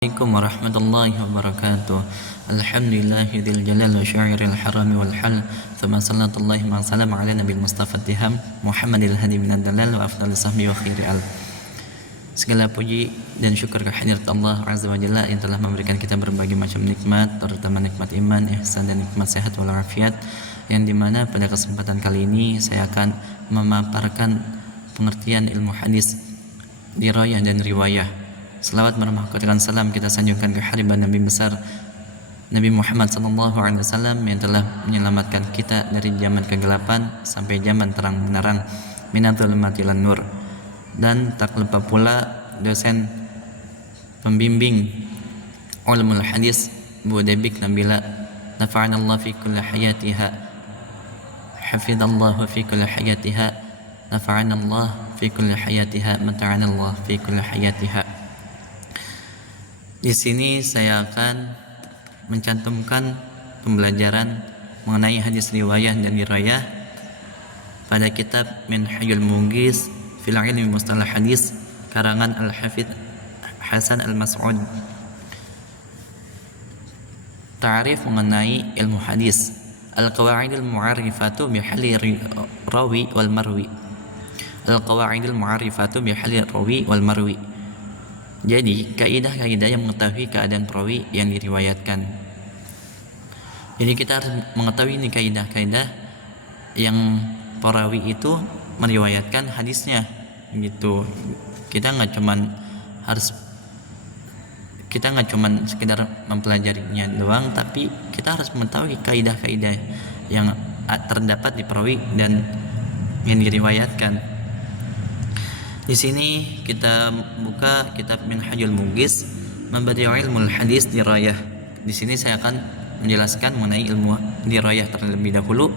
Assalamualaikum warahmatullahi wabarakatuh. Alhamdulillahil jalal wa sya'iril harami wal hal. Thumma salatullahi wa salam ala nabil mustafa tiham Muhammadil hadi minad dalal wa afdal sahbi wa khairi al. Segala puji dan syukur kehadirat Allah Azza wa Jalla yang telah memberikan kita berbagai macam nikmat, terutama nikmat iman, ihsan dan nikmat sehat walafiat, yang dimana pada kesempatan kali ini saya akan memaparkan pengertian ilmu hadis, dirayah dan riwayah. Selawat dan salam kita sanjungkan ke hariban Nabi besar Nabi Muhammad SAW yang telah menyelamatkan kita dari zaman kegelapan sampai zaman terang benderang, minatul matilan nur. Dan tak lupa pula dosen pembimbing ulumul hadis Bu Debik Nabila, nafa'anallah fi kulli hayatiha, hafidallahu fi kulli hayatiha, nafa'anallah fi kulli hayatiha, mata'anallah fi kulli hayatiha. Di sini saya akan mencantumkan pembelajaran mengenai hadis riwayah dan dirayah pada kitab Minhajul Munghis fil Ilmi Mustalah Hadis karangan Al-Hafidz Hasan Al-Mas'ud. Ta'rif mengenai ilmu hadis. Al-qawaidul mu'arrifatu bihali rawi wal marwi. Al-qawaidul mu'arrifatu bihali rawi wal marwi. Jadi kaidah-kaidah yang mengetahui keadaan perawi yang diriwayatkan. Jadi kita harus mengetahui ini kaidah-kaidah yang perawi itu meriwayatkan hadisnya, gitu. Kita nggak cuman sekedar mempelajarinya doang, tapi kita harus mengetahui kaidah-kaidah yang terdapat di perawi dan yang diriwayatkan. Di sini kita buka kitab Minhajul Munghis Mabadi'ul ilmul hadis dirayah. Di sini saya akan menjelaskan mengenai ilmu dirayah terlebih dahulu.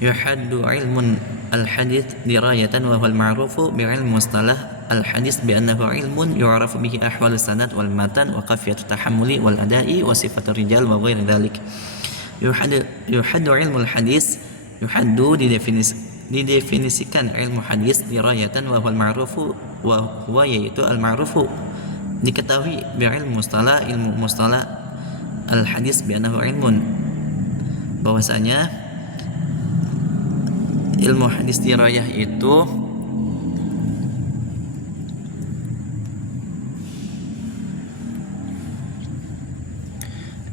Yuhaddu ilmun al-hadis dirayatan wa huwal ma'rufu bi'ilmi mustalah al-hadis bi annahu ilmun yu'rafu bihi ahwal sanad wal matan wa kafiyatu tahammuli wal ada'i wa sifatur rijal wa ghairi dzalik. Yuhaddu ilmul hadis, yuhaddu didefinisikan ilmu hadis dirayatan wa huwal ma'rufu wa huwa yaitu al-ma'rufu diketahui bi'ilmu mustalah, ilmu mustalah al-hadis bi annahu ilmun, bahwasanya ilmu hadis dirayah itu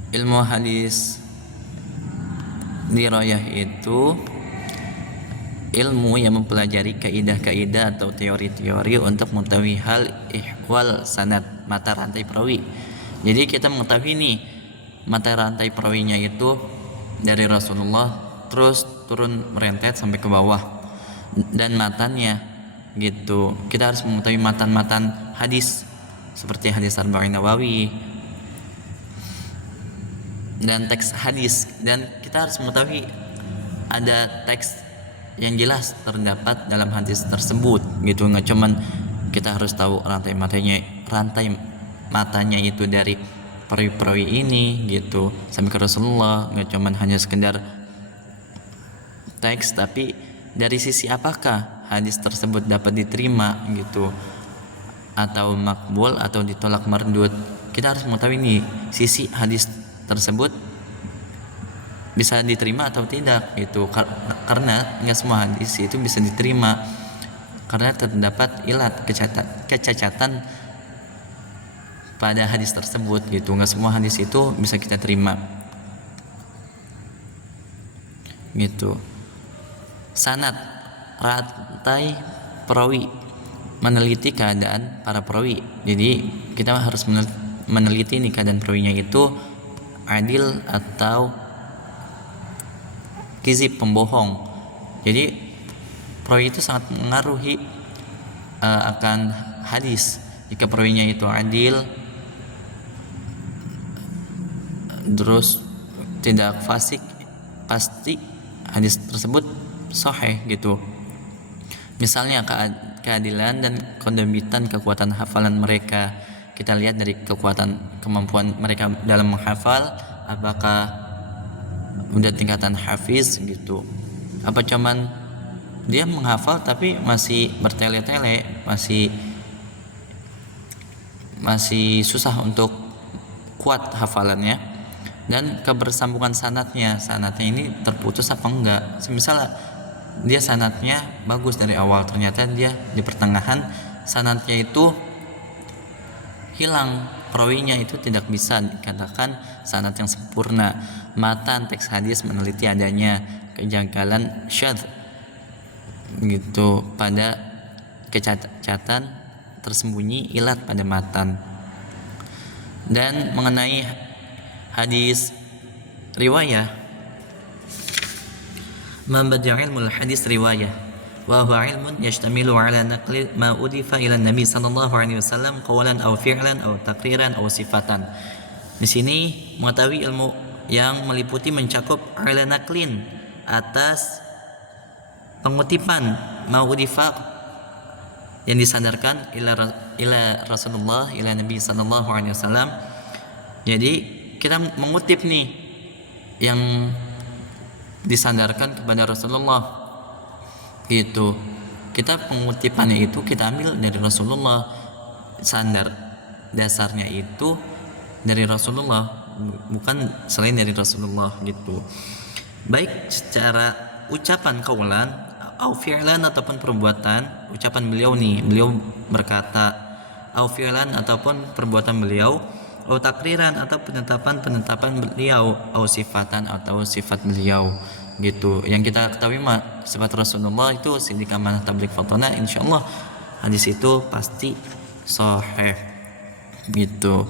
ilmu hadis dirayah itu ilmu yang mempelajari kaidah-kaidah atau teori-teori untuk mengetahui hal ihwal sanad, mata rantai perawi. Jadi kita mengetahui nih mata rantai perawinya itu dari Rasulullah terus turun merentet sampai ke bawah dan matannya, gitu. Kita harus mengetahui matan-matan hadis seperti hadis Arba'in Nawawi dan teks hadis, dan kita harus mengetahui ada teks yang jelas terdapat dalam hadis tersebut, gitu. Nggak cuman kita harus tahu rantai matanya itu dari perawi-perawi ini, gitu, sampai ke Rasulullah. Nggak cuman hanya sekedar teks, tapi dari sisi apakah hadis tersebut dapat diterima, gitu, atau makbul atau ditolak mardud. Kita harus mengetahui nih sisi hadis tersebut bisa diterima atau tidak, gitu. Karena nggak semua hadis itu bisa diterima karena terdapat ilat, kecacatan pada hadis tersebut, gitu. Nggak semua hadis itu bisa kita terima, gitu. Sanad, rantai perawi, meneliti keadaan para perawi. Jadi kita harus meneliti nih keadaan perawinya itu adil atau kizib, pembohong. Jadi perawi itu sangat mengaruhi akan hadis. Jika perawinya itu adil, terus tidak fasik, pasti hadis tersebut sahih, gitu. Misalnya keadilan dan kondomitan kekuatan hafalan mereka. Kita lihat dari kemampuan mereka dalam menghafal, apakah udah tingkatan hafiz, gitu, apa cuman dia menghafal tapi masih bertele-tele, masih masih susah untuk kuat hafalannya, dan kebersambungan sanadnya ini terputus apa enggak. Misalnya dia sanadnya bagus dari awal, ternyata dia di pertengahan sanadnya itu hilang, perawinya itu tidak bisa dikatakan sanad yang sempurna. Matan teks hadis meneliti adanya kejanggalan syadz gitu pada kecacatan tersembunyi ilat pada matan. Dan mengenai hadis riwayah, man bada' ilmul hadis riwayah wa huwa ilmun yashtamilu ala naqli ma udifa ila nabi sallallahu alaihi wasallam qawlan aw fi'lan aw taqriran aw sifatan. Di sini mengetahui ilmu yang meliputi mencakup ala naqlin, atas pengutipan, ma udifa yang disandarkan ila Rasulullah, ila Nabi sallallahu alaihi wasallam. Jadi kita mengutip nih yang disandarkan kepada Rasulullah gitu. Kita pengutipannya itu kita ambil dari Rasulullah, sandar dasarnya itu dari Rasulullah, bukan selain dari Rasulullah gitu. Baik secara ucapan kaulan au fi'lan ataupun perbuatan, ucapan beliau nih, beliau berkata, au fi'lan ataupun perbuatan beliau, au takriran atau penetapan beliau, au sifatan atau sifat beliau gitu. Yang kita ketahui mah sifat Rasulullah itu siddiq amanah tabligh fatona, insyaallah hadis itu pasti sahih gitu.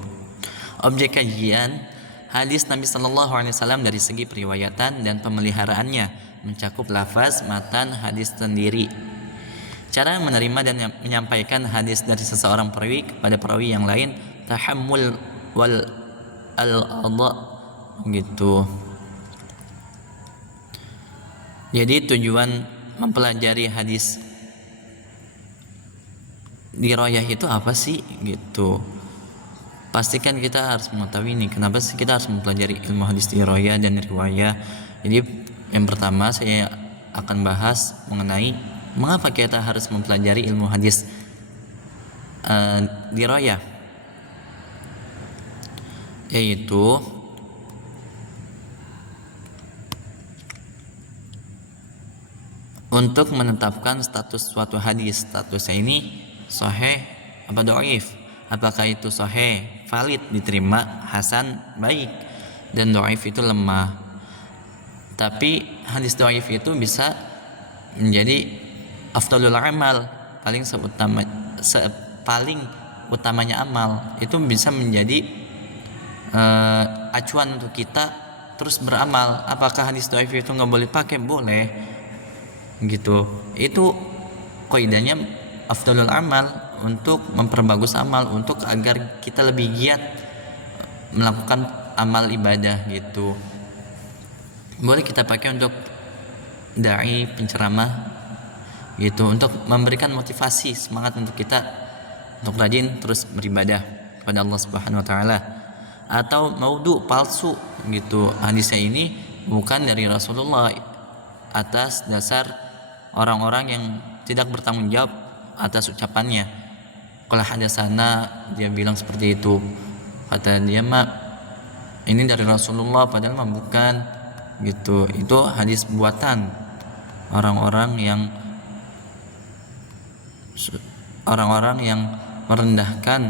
Objek kajian hadis Nabi sallallahu alaihi wasallam dari segi periwayatan dan pemeliharaannya mencakup lafaz, matan hadis sendiri, cara menerima dan menyampaikan hadis dari seseorang perawi kepada perawi yang lain, tahammul wal al-adha gitu. Jadi tujuan mempelajari hadis dirayah itu apa sih gitu. Pastikan kita harus mengetahui ini, kenapa sih kita harus mempelajari ilmu hadis dirayah dan riwayah. Jadi yang pertama saya akan bahas mengenai mengapa kita harus mempelajari ilmu hadis dirayah, yaitu untuk menetapkan status suatu hadis. Statusnya ini sahih apa dhaif, apakah itu sahih valid diterima, hasan baik, dan dhaif itu lemah. Tapi hadis dhaif itu bisa menjadi afdalul amal, paling utamanya amal, itu bisa menjadi acuan untuk kita terus beramal. Apakah hadis dhaif itu nggak boleh pakai? Boleh gitu. Itu kaidahnya afdalul amal, untuk memperbagus amal, untuk agar kita lebih giat melakukan amal ibadah gitu. Boleh kita pakai untuk dai, penceramah gitu, untuk memberikan motivasi, semangat untuk kita untuk rajin terus beribadah kepada Allah Subhanahu wa taala. Atau maudhu, palsu gitu, hadisnya ini bukan dari Rasulullah, atas dasar orang-orang yang tidak bertanggung jawab atas ucapannya. Kalau hadasana, dia bilang seperti itu, kata dia mah ini dari Rasulullah, padahal mah bukan gitu. Itu hadis buatan orang-orang yang merendahkan,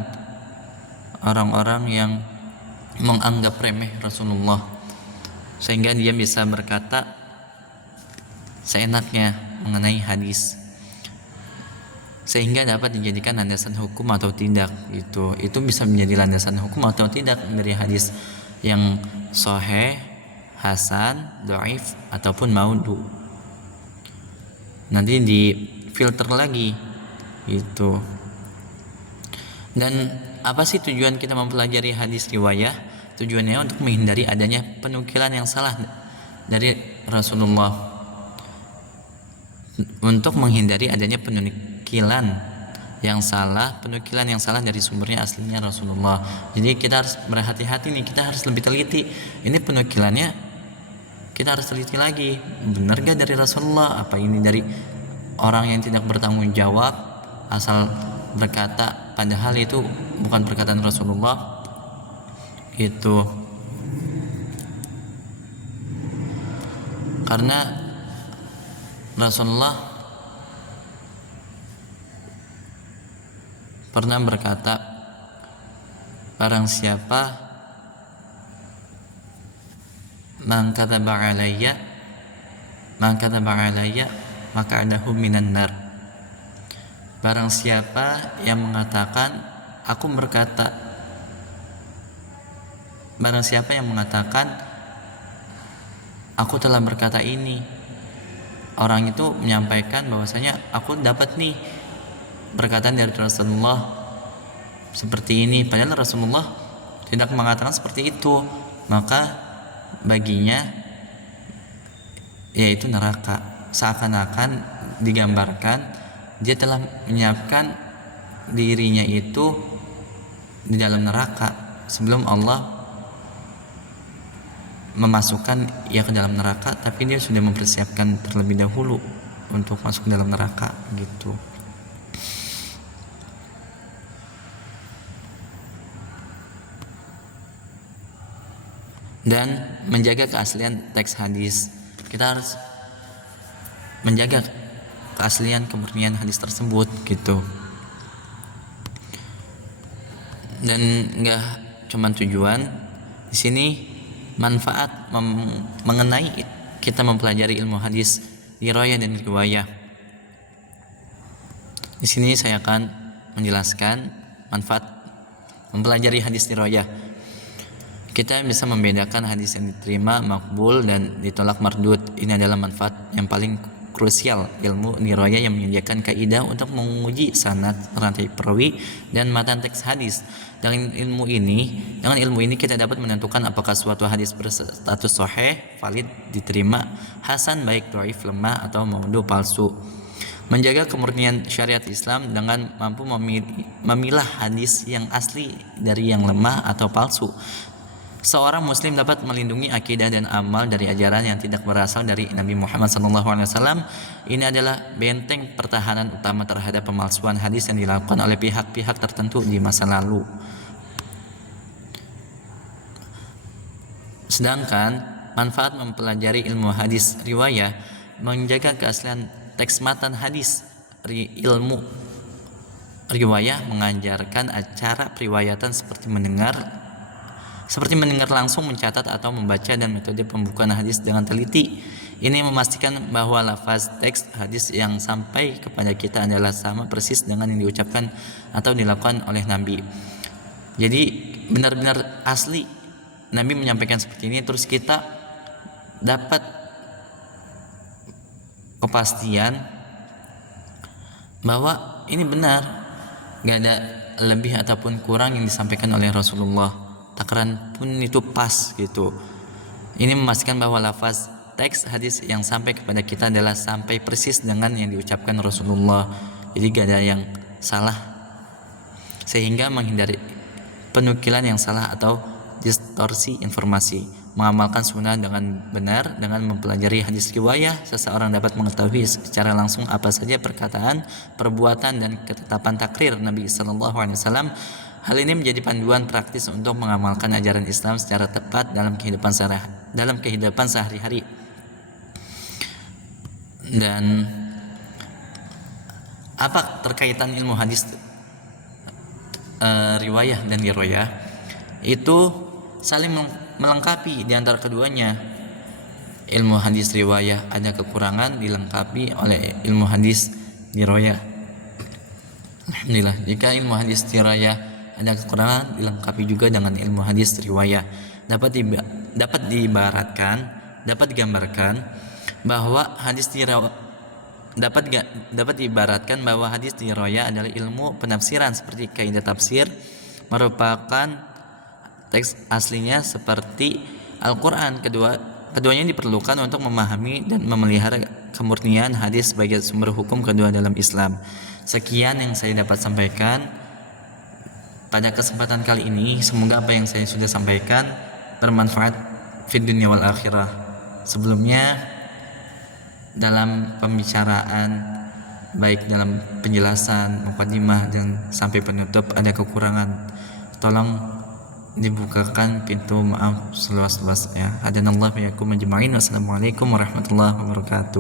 orang-orang yang menganggap remeh Rasulullah, sehingga dia bisa berkata seenaknya mengenai hadis, sehingga dapat dijadikan landasan hukum atau tidak gitu. Itu bisa menjadi landasan hukum atau tidak dari hadis yang sahih, hasan, dhaif ataupun maudhu. Nanti di filter lagi gitu. Dan apa sih tujuan kita mempelajari hadis riwayah? Tujuannya untuk menghindari adanya penukilan yang salah dari Rasulullah, untuk menghindari adanya penukilan yang salah dari sumbernya aslinya Rasulullah. Jadi kita harus berhati-hati nih, kita harus lebih teliti. Ini penukilannya kita harus teliti lagi, benar gak dari Rasulullah, apa ini dari orang yang tidak bertanggung jawab asal berkata padahal itu bukan perkataan Rasulullah itu. Karena Rasulullah pernah berkata, barang siapa man kadzaba alayya maka adahu minan nar. Barang siapa yang mengatakan aku telah berkata ini, orang itu menyampaikan bahwasanya aku dapat nih perkataan dari Rasulullah seperti ini, padahal Rasulullah tidak mengatakan seperti itu, maka baginya yaitu neraka. Seakan-akan digambarkan dia telah menyiapkan dirinya itu di dalam neraka sebelum Allah memasukkan ia ke dalam neraka, tapi dia sudah mempersiapkan terlebih dahulu untuk masuk ke dalam neraka gitu. Dan menjaga keaslian teks hadis, kita harus menjaga keaslian kemurnian hadis tersebut gitu. Dan enggak cuma tujuan di sini, manfaat mengenai kita mempelajari ilmu hadis riwayah dan riwayah. Di sini saya akan menjelaskan manfaat mempelajari hadis riwayah. Kita bisa membedakan hadis yang diterima makbul dan ditolak mardud. Ini adalah manfaat yang paling krusial ilmu riwayah, yang menyediakan kaidah untuk menguji sanad, rantai perawi, dan matan teks hadis. Dengan ilmu ini kita dapat menentukan apakah suatu hadis berstatus sahih, valid, diterima, hasan baik dhaif, lemah, atau maudhu, palsu. Menjaga kemurnian syariat Islam dengan mampu memilah hadis yang asli dari yang lemah atau palsu. Seorang muslim dapat melindungi akidah dan amal dari ajaran yang tidak berasal dari Nabi Muhammad SAW. Ini adalah benteng pertahanan utama terhadap pemalsuan hadis yang dilakukan oleh pihak-pihak tertentu di masa lalu. Sedangkan manfaat mempelajari ilmu hadis riwayah menjaga keaslian teks matan hadis. Ilmu riwayah mengajarkan acara periwayatan seperti mendengar langsung, mencatat atau membaca, dan metode pembukaan hadis dengan teliti. Ini memastikan bahwa lafaz teks hadis yang sampai kepada kita adalah sama persis dengan yang diucapkan atau dilakukan oleh Nabi. Jadi benar-benar asli Nabi menyampaikan seperti ini, terus kita dapat kepastian bahwa ini benar, gak ada lebih ataupun kurang yang disampaikan oleh Rasulullah. Takaran pun itu pas gitu. Ini memastikan bahwa lafaz teks hadis yang sampai kepada kita adalah sampai persis dengan yang diucapkan Rasulullah. Jadi gak ada yang salah, sehingga menghindari penukilan yang salah atau distorsi informasi. Mengamalkan sunnah dengan benar dengan mempelajari hadis riwayah, seseorang dapat mengetahui secara langsung apa saja perkataan, perbuatan, dan ketetapan takrir Nabi SAW. Hal ini menjadi panduan praktis untuk mengamalkan ajaran Islam secara tepat dalam kehidupan sehari-hari. Dan apa terkaitan ilmu hadis riwayah dan riwayah? Itu saling melengkapi di antara keduanya. Ilmu hadis riwayah ada kekurangan, dilengkapi oleh ilmu hadis riwayah. Alhamdulillah, jika ilmu hadis riwayah ada kekurangan, dilengkapi juga dengan ilmu hadis riwayah. Dapat digambarkan bahwa hadis riwayah adalah ilmu penafsiran seperti kaidah tafsir, merupakan teks aslinya seperti Al-Quran. Keduanya diperlukan untuk memahami dan memelihara kemurnian hadis sebagai sumber hukum kedua dalam Islam. Sekian yang saya dapat sampaikan pada kesempatan kali ini. Semoga apa yang saya sudah sampaikan bermanfaat fid dunya wal akhirah. Sebelumnya dalam pembicaraan baik dalam penjelasan, mukadimah dan sampai penutup ada kekurangan, tolong dibukakan pintu maaf seluas-luasnya. Hadanallahu wa iyyakum ajma'in. Wassalamualaikum warahmatullahi wabarakatuh.